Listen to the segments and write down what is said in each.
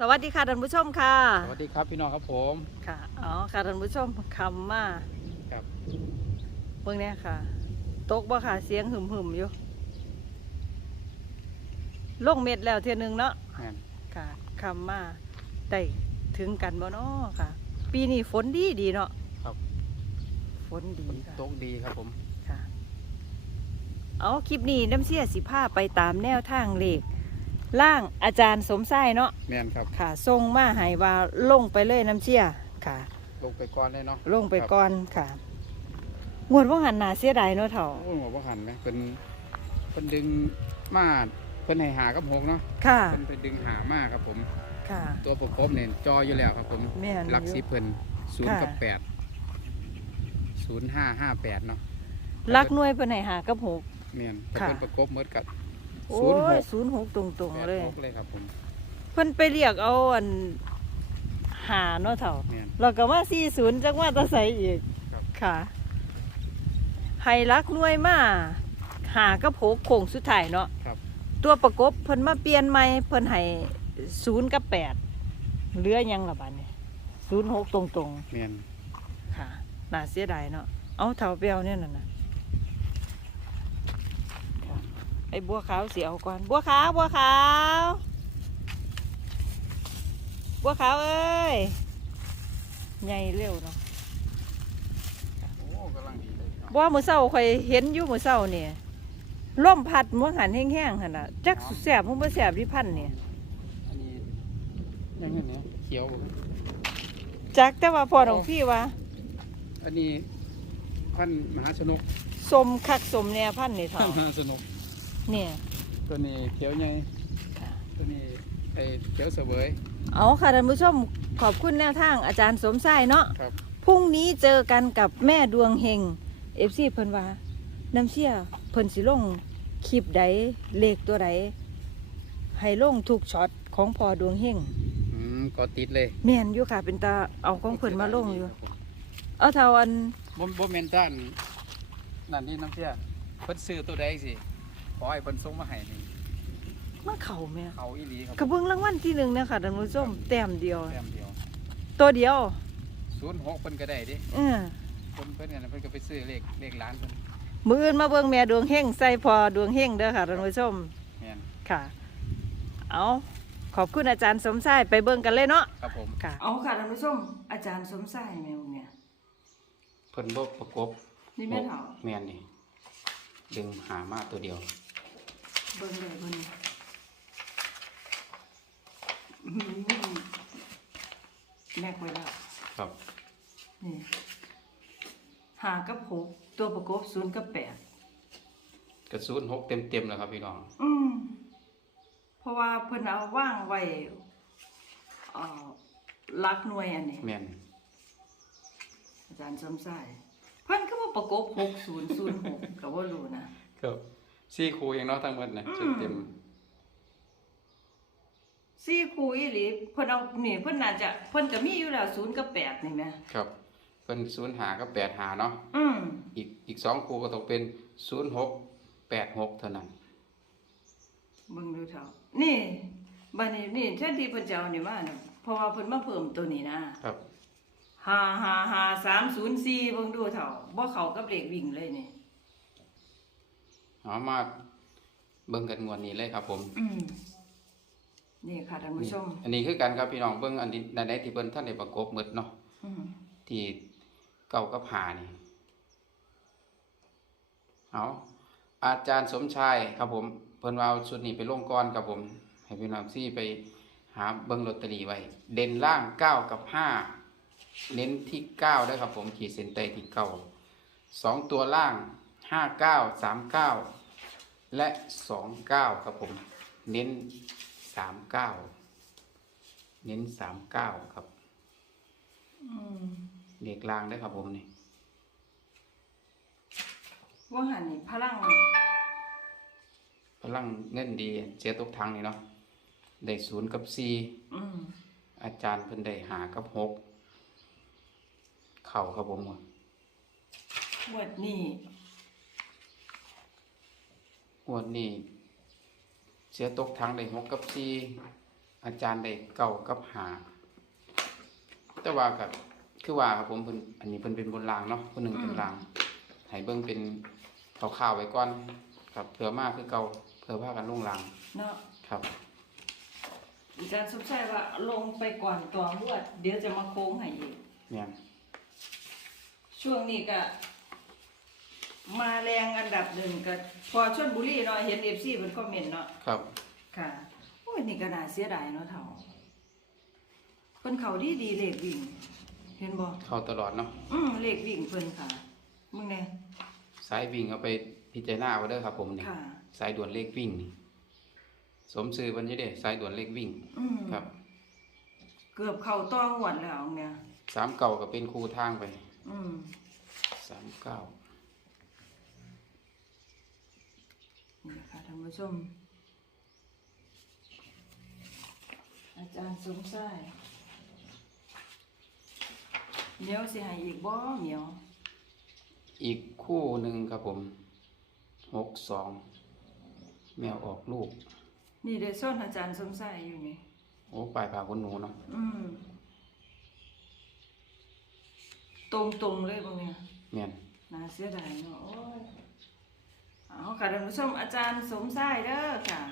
สวัสดีค่ะท่านผู้ชมค่ะ สวัสดีครับพี่น้องครับผมค่ะอ๋อค่ะท่านผู้ชมคำมาครับเบิ่งเนี่ยค่ะ ตกบ่ค่ะเสียงหึมหึมๆอยู่ลงเม็ดแล้วเทียหนึงเนาะแม่นค่ะคำมาได้ถึงกันบ่เนาะค่ะ ปีนี้ฝนดีดีเนาะครับฝนดีค่ะตกดีครับผมค่ะเอาคลิปนี้น้ำเสียสิผ้าไปตามแนวทางเลข ล่างอาจารย์สมไส้เนาะแม่นครับค่ะทรงมาให้ว่าลงไปเลยน้ำเชี่ยค่ะ ลงไปก่อนเลยเนาะลงไปก่อนค่ะงวดว่าหันหนาเสียดายเนาะเถ่า โอ้ยหัวบ่หันไหมเป็นเป็นดึงมาเป็นให้หากับหกเนาะค่ะเป็นไปดึงหามากครับผม ค่ะ ตัวประกบเนี่ยจออยู่แล้วครับผมแม่นลักอยู่ซิเพิ่นศูนย์ค่ะกับแปดศูนย์ห้าห้าแปดเนาะลักหน่วยเป็นไหนหากับหกแม่นแต่ค่ะ เพิ่นประกบหมดกับ โอ้ศูนย์หยกศูนย์หกตรงแปๆดเลยหกเลยครับผมเพิ่นไปเรียกเอาอันหาเนาะเถ่าแม่น เราก็ว่าสี่ศูนย์จักว่าตะใสอีกครับ ค่ะให้ลักหน่วยมาหากับหกโค้งสุดท้ายเนาะครับ ตัวประกบเพิ่นมาเปลี่ยนใหม่เพิ่นให้ศูนย์กับแปดเหลือหยังละบัดนี้ศูนย์หกตรงๆ แม่นค่ะน่าเสียดายเนาะ เอาเถาเปียวเนี่ยน่ะนะค่ะ ไอ้บัวขาวเสียเอาก่อน บัวขาว บัวขาว บัวขาวเอ้ย ใหญ่เร็วเนาะ โอ้กำลังดีเลยครับบัวมือเศร้าข่อยเห็นอยู่มือเศร้าเนี่ยล่มพัดมือหันแห้งๆหันน่ะ จักแสบมึงบ่แสบที่พันเนี่ย อันนี้ยังไงเนี่ยเขียวบ่จักแต่ว่าพอของพี่ว่าอันนี้พันธุ์มหาชนกสมคักสมเนี่ยพันนี่เถพันอะธุ์มหาชนก เนี่ยตัวนี้เขียวใหญ่ตัวนี้ไอ้เขียวเสวยเอาค่ะท่านผู้ชมขอบคุณแนวทางอาจารย์สมไส้เนาะครับพรุ่งนี้เจอกันกับแม่ดวงเฮงเอฟซีเพิ่นว่าน้ำเชี่ยเพิ่นสิลงคลิปใดเลขตัวใดให้ลงทุกช็อตของพอดวงเฮงอืมก็ติดเลยแม่นอยู่ค่ะ เป็นตาเอาของเพิ่นมาลงอยู่ เอาเท่าอันบ่บ่แม่นท่านนั่นนี่น้ำเชี่ยเพิ่นซื้อตัวใดสิ ขอให้เพิ่นส่งมาให้นี่มันเข่าแม่เขาอีหลีครับกระเบื้องรางวัลที่หนึ่งเนะคะท่านผู้ชมแต้มเดียว แต้มเดียวตัวเดียว06เพิ่นก็ได้ดิเออเพิ่นเพิ่นนั่นเพิ่นก็ไปซื้อเลขเลขร้านเพิ่นมืออื่นมาเบิ่งแม่ดวงเฮงใส่พอดวงเฮงเด้อค่ะท่านผู้ชมแม่นค่ะ เอาขอบคุณอาจารย์สมชายไปเบิ่งกันเลยเนาะครับผม ค่ะเอาค่ะท่านผู้ชมอาจารย์สมชายแม่เนี่ยเพิ่นบ่ประกบนี่แม่เฒ่า แม่นนี่ดึงหามาตัวเดียว เบิ่งเลยเบิ่งเลยอื้อหือแลกไว้แล้วครับนี่หากับหกตัวประกบศูนย์กับแปดกระสุน6เต็มๆแล้วครับพี่น้องอืมเพราะว่าเพิ่นเอาว่างไว้เอ่อลักหน่วยอันนี้ แม่นอาจารย์สมชายเพิ่นก็ว่าประกบหกศูนย์ศูนย์หกก็บ่รู้นะครับ สี่คู่เองเนาะทั้งหมดนะอืมชุดเต็ม ซี่คูอีหลีเพิ่นเอานี่เพิ่นน่าจะเพิ่นก็มีอยู่แล้วศูนย์กับแปดนี่แหมครับเป็นศูนย์หากับแปดหาเนาะอืมอีกอีกสองคู่ก็ต้องเป็นศูนย์หกแปดหกเท่านั้น เบิ่งดูเท่านี่บัดนี้นี่แทนที่เพิ่นจะเอานี่มาน่ะเพราะว่าเพิ่นมาเพิ่มตัวนี้นะครับห้าห้าห้าสามศูนย์สี่เบิ่งดูเท่าบ่เข้ากับเลขวิ่งเลยนี่ เอามาเบิ่งกันงวดนี้เลยครับ ผมอืมนี่ค่ะท่านผู้ชม อันนี้คือกันครับพี่น้องเบิ่งอันนี้ในในที่เพิ่นท่านได้ประกบหมดเนาะอืมที่เก้ากับหานี่เอาอาจารย์สมชายครับผมเพิ่นว่าเอาชุดนี้ไปลงก่อนครับผม ให้พี่น้องซี่ไปหาเบิ่งลอตเตอรี่ไว้ เด่นล่างเก้ากับห้าเน้นที่เก้าด้วยครับผมขีดเส้นใต้ที่เก้าสองตัวล่าง ห้าเก้าสามเก้าและสองเก้าครับผม เน้นสามเก้าเน้นสามเก้าครับอืมเด็กลางได้อครับผมนี่ว่าหันนี่พลัง พลังเงินดีเสียตกทางนี่เนาะได้ศูนย์กับสี่อืมอาจารย์เพิ่นได้หากับหกเข่าครับผมหมดนี่ งวดนี้ เสียตกทางได้หกกับสี่อาจารย์ได้เก้ากับหาแต่ว่ากับคือว่าครับผมเพิ่นอันนี้เพิ่นเป็นบนรางเนาะคนหนึ่งเป็นรางให้เบิ่งเป็นข่าวๆไว้ก่อน ครับเผื่อมากคือเก่าเผื่อพากันลงรางเนาะครับอาจารย์สมชายว่าลงไปก่อนตัวรวด เดี๋ยวจะมาโค้งให้อีกเนี่ยช่วงนี้ก็ มาแรงอันดับหนึ่งก็พอชนบุรีเนาะเห็นเอฟซีเป็นคอมเมนต์เนาะครับค่ะโอ้ยนี่ก็น่าเสียดายเนาะเฒ่าเพิ่นเขาดีดีๆเลขวิ่ง เห็นบ่เข้าตลอดเนาะอืมเลขวิ่งเพิ่นค่ะ มึงแน่สายวิ่งเอาไปพิจารณาเอาเด้อครับผมนี่ค่ะ สายด่วนเลขวิ่งนี่สมชื่อเพิ่นอยู่เด้สายด่วนเลขวิ่งอืมครับเกือบเข้าต้องหวนแล้วเนี่ยสามเก่าก็เป็นครูทางไปอืมสามเก้า นี่ค่ะท่านผู้ชม อาจารย์สมชายเหมียวสิให้อีกบ่เหมียวอีกคู่หนึ่งครับผมหกสองแมวออกลูกนี่ได้ซ่อนอาจารย์สมชายอยู่นี่โอ้ปลายผ่าคนหนูเนาะอืมตรงตรงๆเลยพวกเนี้ยแม่น น่าเสียดายเนาะโอ้ย เอาค่ะท่านผู้ชมอาจารย์สมชายเด้อค่ะ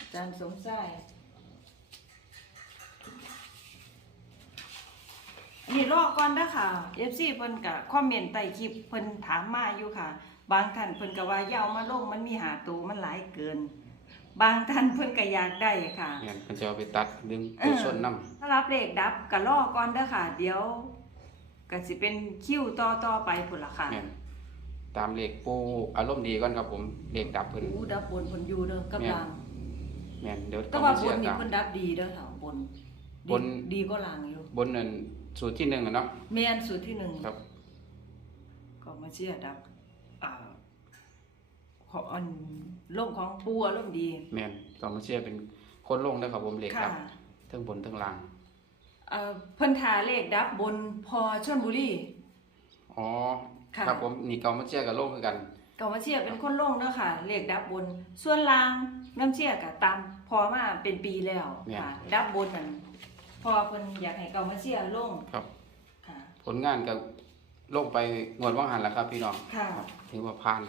อาจารย์สมชายอันนี้รอก่อนเด้อค่ะ FC เพิ่นก็คอมเมนต์ใต้คลิปเพิ่นถามมาอยู่ค่ะ บางท่านเพิ่นก็ว่าอย่าเอามาลงมันมีหาตัวมันหลายเกิน บางท่านเพิ่นก็อยากได้ค่ะแม่นมันจะเอาไปตัดดึงตัวส้นน้ถ้ารับเลขดับก็รอก่อนเด้อค่ะ เดี๋ยวก็สิเป็นคิวต่อต่อไปพุ่นละค่ะำแม่น ตามเลขปูอารมณ์ดีก่อนครับผมเลขดับเพิ่น อู้ดับบนเพิ่นอยู่เด้อกับแม่น ลางแม่นเดี๋ยวแต่ว่าบเชื่นนี่ตาม เพิ่นดับดีเด้อเถาบนบน ดีดีก็ลางอยู่บนนั่นสูตรที่หนึ่งอะเนาะแม่นสุดที่หนึ่งครับ ก็มาเชียร์ดับอ่าของอันลมของปูอารมณ์ดีแม่นก็มาเชื่อเป็นคนลงนะครับผมเลขค่ะดับทั้งบนทั้งล่างเอ่อเพิ่นทาเลขดับบนพอชลบุรีอ๋อ ค่ะครับผมนี่ก็มาเชื่อกับลงคือกันก็มาเชียร์เป็นคนลงเด้อค่ะเลขดับบน ส่วนลางน้ำเชียร์ก็ตามพอมาเป็นปีแล้วค่ะดับบนนั่นพอเพิ่นอยากให้เก่ามาเชียร์ลงครับ ค่ะ ผลงานก็ลงไปงวดว่างหันแล้วครับพี่น้องค่ะครับถือว่าผ่าน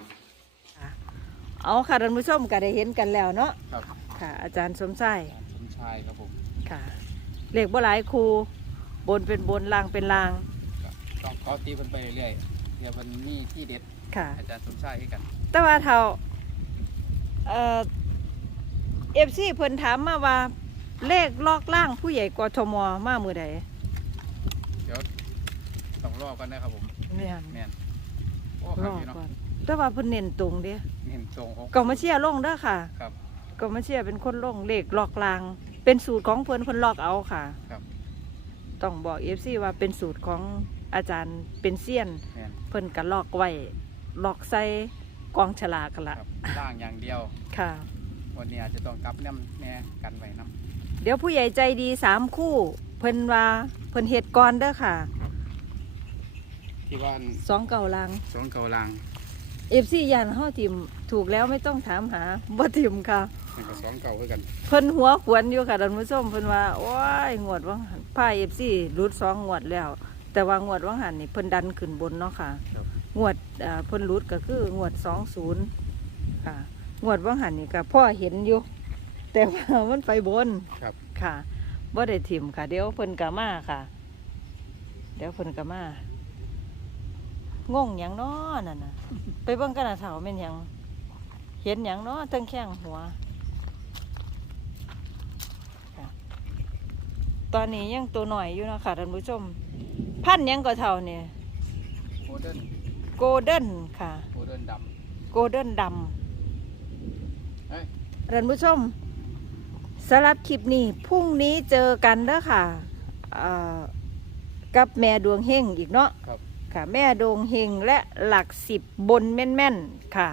เอาค่ะท่านผู้ชมก็ได้เห็นกันแล้วเนาะครับค่ะ อาจารย์สมชายสมชายครับผม ค่ะ เลขบ่หลายครูบนเป็นบนลางเป็นลาง ต้องขอตีมันไปเรื่อยๆเดี๋ยวมันมีที่เด็ดค่ะ อาจารย์สมชายให้กัน แต่ว่าเท่าเอ่อฟซีเพิ่นถามมาว่า เลขลอกล่างผู้ใหญ่กทมมามือใดเดี๋ยวต้องรอกันนะครับผมแม่นแม่นโอ้รครับอพี่น้องก่อนแต่ว่าเพิ่นเน้นตรงเด้เห็นทรงหกก็มาเชียร์ลงเด้อค่ะครับก็มาเชียร์เป็นคนลงเลขลอกลาง เป็นสูตรของเพิ่นเพิ่นลอกเอาค่ะครับ ต้องบอกเอฟซีว่าเป็นสูตรของ อาจารย์เป็นเซียน แม่นเพิ่นก็ลอกไว้ลอกใส่กองฉลากกันคละรับล่างอย่างเดียว ค่ะ วันนี้อาจจะต้องกลับน้ำแน่กันไว้น้เดี๋ยวผู้ใหญ่ใจดีสามคู่ เพิ่นว่าเพิ่นเฮ็ดก่อนเด้อค่ะำที่ว่าสองเก่าลัง สองเกาลังเอฟซียันเฮาทิมถูกแล้วไม่ต้องถามหาบ่ทิมค่ะ นี่ก็สองเก่าคือกันเพิ่นหัวขวนอยู่ค่ะท่านผู้ชมเพิ่นว่าโอ้ยงวดว่างหันพาเอฟซีรุดสองงวดแล้ว แต่ว่างวดว่างหันนี่เพิ่นดันขึ้นบนเนาะค่ะ ครับ งวดอ่าเพิ่นรุดก็คืองวดสองศูนย์ค่ะ งวดว่างหันนี่ก็พ่อเห็นอยู่ แต่ว่า มันไปบนครับ ค่ะบ่ได้ทิมค่ะ เดี๋ยวเพิ่นก็มาค่ะ เดี๋ยวเพิ่นก็มางงหยังน้อนั่นน่ะ ไปเบิ่งกันน่ะเฒ่าแม่นหยัง เห็นหยังเนาะทั้งแข้งหัวค่ะตอนนี้ยังตัวหน่อยอยู่เนาะค่ะท่านผู้ชม พันธุ์หยังก็เท่าเนี่ยโมเดิร์นโกลเด้นค่ะโมเดิร์นดโกลเด้นดำเอ้ยำท่านผู้ชมสำหรับคลิปนี้พรุ่งนี้เจอกันเด้อค่ะเอ่อกับแม่ดวงเฮงอีกเนาะครับ ค่ะ แม่ดวงเฮงและหลักสิบบนแม่นๆค่ะ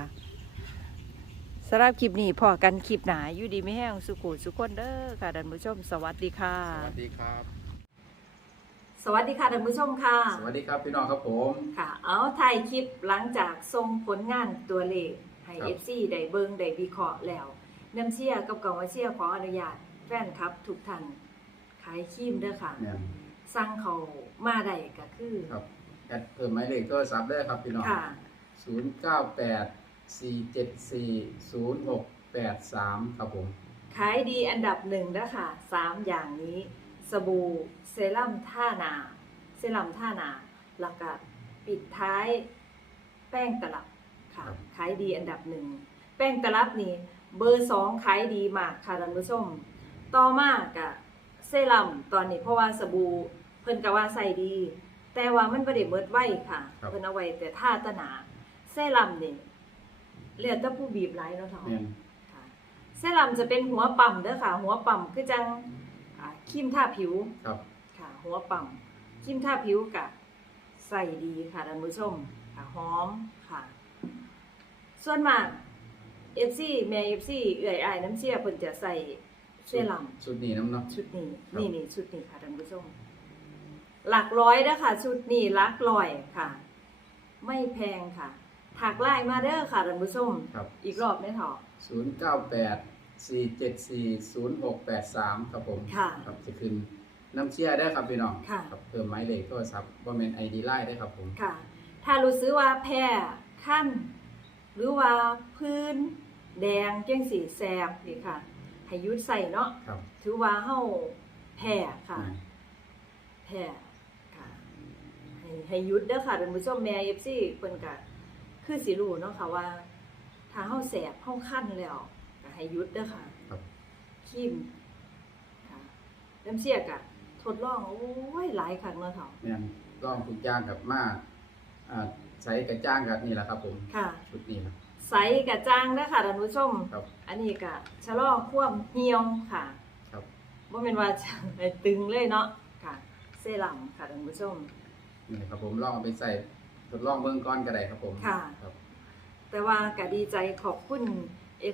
สำหรับคลิปนี้พอกันคลิปหนาอยู่ดีไม่แห้งสุขุสุขคนเด้อค่ะท่านผู้ชม สวัสดีค่ะ สวัสดีครับ สวัสดีค่ะท่านผู้ชมค่ะ สวัสดีครับพี่น้องครับผม ค่ะ เอาถ่ายคลิปหลังจากส่งผลงานตัวเลขให้ครับ FC ได้เบิงได้วิเคราะห์แล้วน้ำเชียร์กับกองมาเชียร์ขออนุญาตแฟนคลับทุกท่านขายครีมเด้อค่ะแม่นสั่งเขามาได้ก็คือครับแอดเพิ่มหมายเลขโทรศัพท์ได้ครับพี่น้องค่ะ0984740683ครับผม ขายดีอันดับหนึ่งแล้วค่ะสามอย่างนี้ สบู่เซรั่มท่านา เซรั่มท่านาแล้วก็ปิดท้ายแป้งตลับค่ะครับขายดีอันดับหนึ่ง แป้งตลับนี่เบอร์สองขายดีมากค่ะท่านผู้ชม ต่อมากกะเซรั่มตอนนี้เพราะว่าสบู่เพิ่นก็ว่าใส่ดี แต่ว่ามันบ่ได้เมิดไว้ค่ะครับเพิ่นเอาไว้แต่ท่าตะหนาเซรั่มนี่เหลือแต่ผู้บีบหลายเนาะเฒ่าแม่นค่ะเซรั่มจะเป็นหัวปั๊มเด้อค่ะ หัวปั๊มคือจัง อ่าครีมทาผิวครับ ค่ะ หัวปั๊มครีมทาผิวกะใส่ดีค่ะท่านผู้ชมค่ะหอมค่ะ ส่วนมาก FC แม่ FC เอื่อยอายน้ำเชี่ยเพิ่นจะใส่เซรั่มชุดนี้น้ำเนาะ ชุดนี้ครับ นี่นี่ชุดนี้ค่ะท่านผู้ชมหลักร้อยเด้อค่ะชุดนี้หลักร้อยค่ะ ไม่แพงค่ะถักไล่มาเด้อค่ะท่านผู้ชมครับ อีกรอบไหมเถอะ 0984740683ครับผมค่ะ ครับจะขึ้นน้ำเชียร์ได้ครับพี่น้องค่ะ ครับเพิ่มหมายเลขโทรศัพท์ว่าเป็น ID ไลน์ได้ครับผม ค่ะ ถ้ารู้สึกว่าแพ้ขั้น หรือว่าพื้น แดงเจ้งสีแสบนี่ค่ะให้หยุดใส่เนาะครับถือว่าเฮาแพ้ค่ะอืมแพ้ค่ะให้ให้หยุดเด้อค่ะท่านผู้ชมแม่ FC เพิ่นก็คือสิรู้เนาะค่ะว่า ถ้าเฮาแสบเฮาคันแล้วก็ ให้หยุดเด้อค่ะครับ คิมค่ะน้ำเสียกะทดลอง โอ้ยหลายครั้งแล้วเฒ่าแม่นลองทุกอย่างกับมาอ่าใช้กระจ้างกับนี่แหละครับ ผมค่ะ ชุดนี้ครับใสกะจ้างเด้อค่ะท่านผู้ชม ครับอันนี้กะชะลอความเหี่ยวค่ะครับ บ่แม่นว่าจะให้ตึงเลยเนาะค่ะ เซรั่มค่ะท่านผู้ชม นี่ครับผมลองเอาไปใส่ทดลองเบื้องก้อนก็ได้ครับผมค่ะ ครับ แต่ว่าก็ดีใจขอบคุณ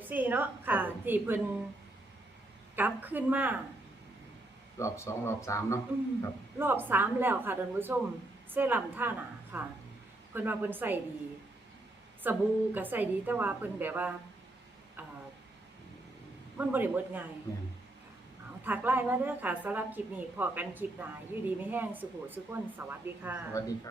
FC เนาะค่ะครับผม ที่เพิ่นกลับขึ้นมารอบสองรอบสามเนาะ อืมครับ รอบสามแล้วค่ะท่านผู้ชมเซรั่มท่าหนาค่ะ เพิ่นว่าเพิ่นใส่ดีสบู่ก็ใส่ดีแต่ว่าเพิ่นแบบว่าเอ่อมันบ่ได้หมดง่าย แม่น เอาถักไลน์มาเด้อค่ะสำหรับคลิปนี้พอกันคลิปหน้าอยู่ดีไม่แห้งสุขสุขคนสวัสดีค่ะ สวัสดีครับ